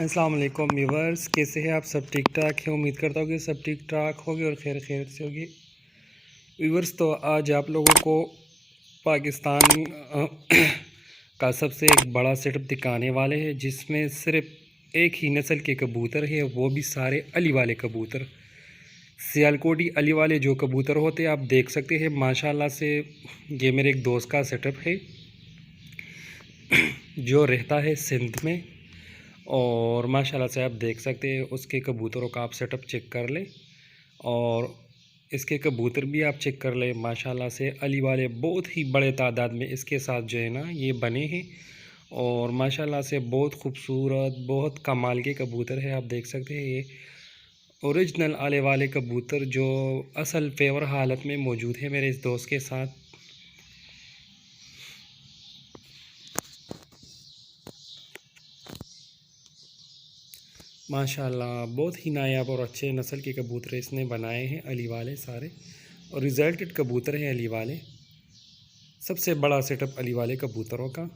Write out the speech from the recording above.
अस्सलाम वालेकुम व्यूवर्स, कैसे हैं आप? सब ठीक ठाक है। उम्मीद करता हूँ कि सब ठीक ठाक होगी और खैर खैर से होगी। व्यूवर्स, तो आज आप लोगों को पाकिस्तान का सबसे एक बड़ा सेटअप दिखाने वाले हैं, जिसमें सिर्फ एक ही नस्ल के कबूतर हैं, वो भी सारे अली वाले कबूतर, सियालकोटी अली वाले जो कबूतर होते हैं। आप देख सकते हैं माशाल्लाह से, ये मेरे एक दोस्त का सेटअप है जो रहता है सिंध में, और माशाल्लाह से आप देख सकते हैं उसके कबूतरों का आप सेटअप चेक कर लें और इसके कबूतर भी आप चेक कर लें। माशाल्लाह से अली वाले बहुत ही बड़े तादाद में इसके साथ जो है ना ये बने हैं, और माशाल्लाह से बहुत खूबसूरत, बहुत कमाल के कबूतर है। आप देख सकते हैं ये ओरिजिनल आले वाले कबूतर जो असल फेवर हालत में मौजूद है मेरे इस दोस्त के साथ। माशाल्लाह बहुत ही नायाब और अच्छे नस्ल के कबूतर इसने बनाए हैं अली वाले सारे, और रिजल्टेड कबूतर हैं अली वाले। सबसे बड़ा सेटअप अली वाले कबूतरों का।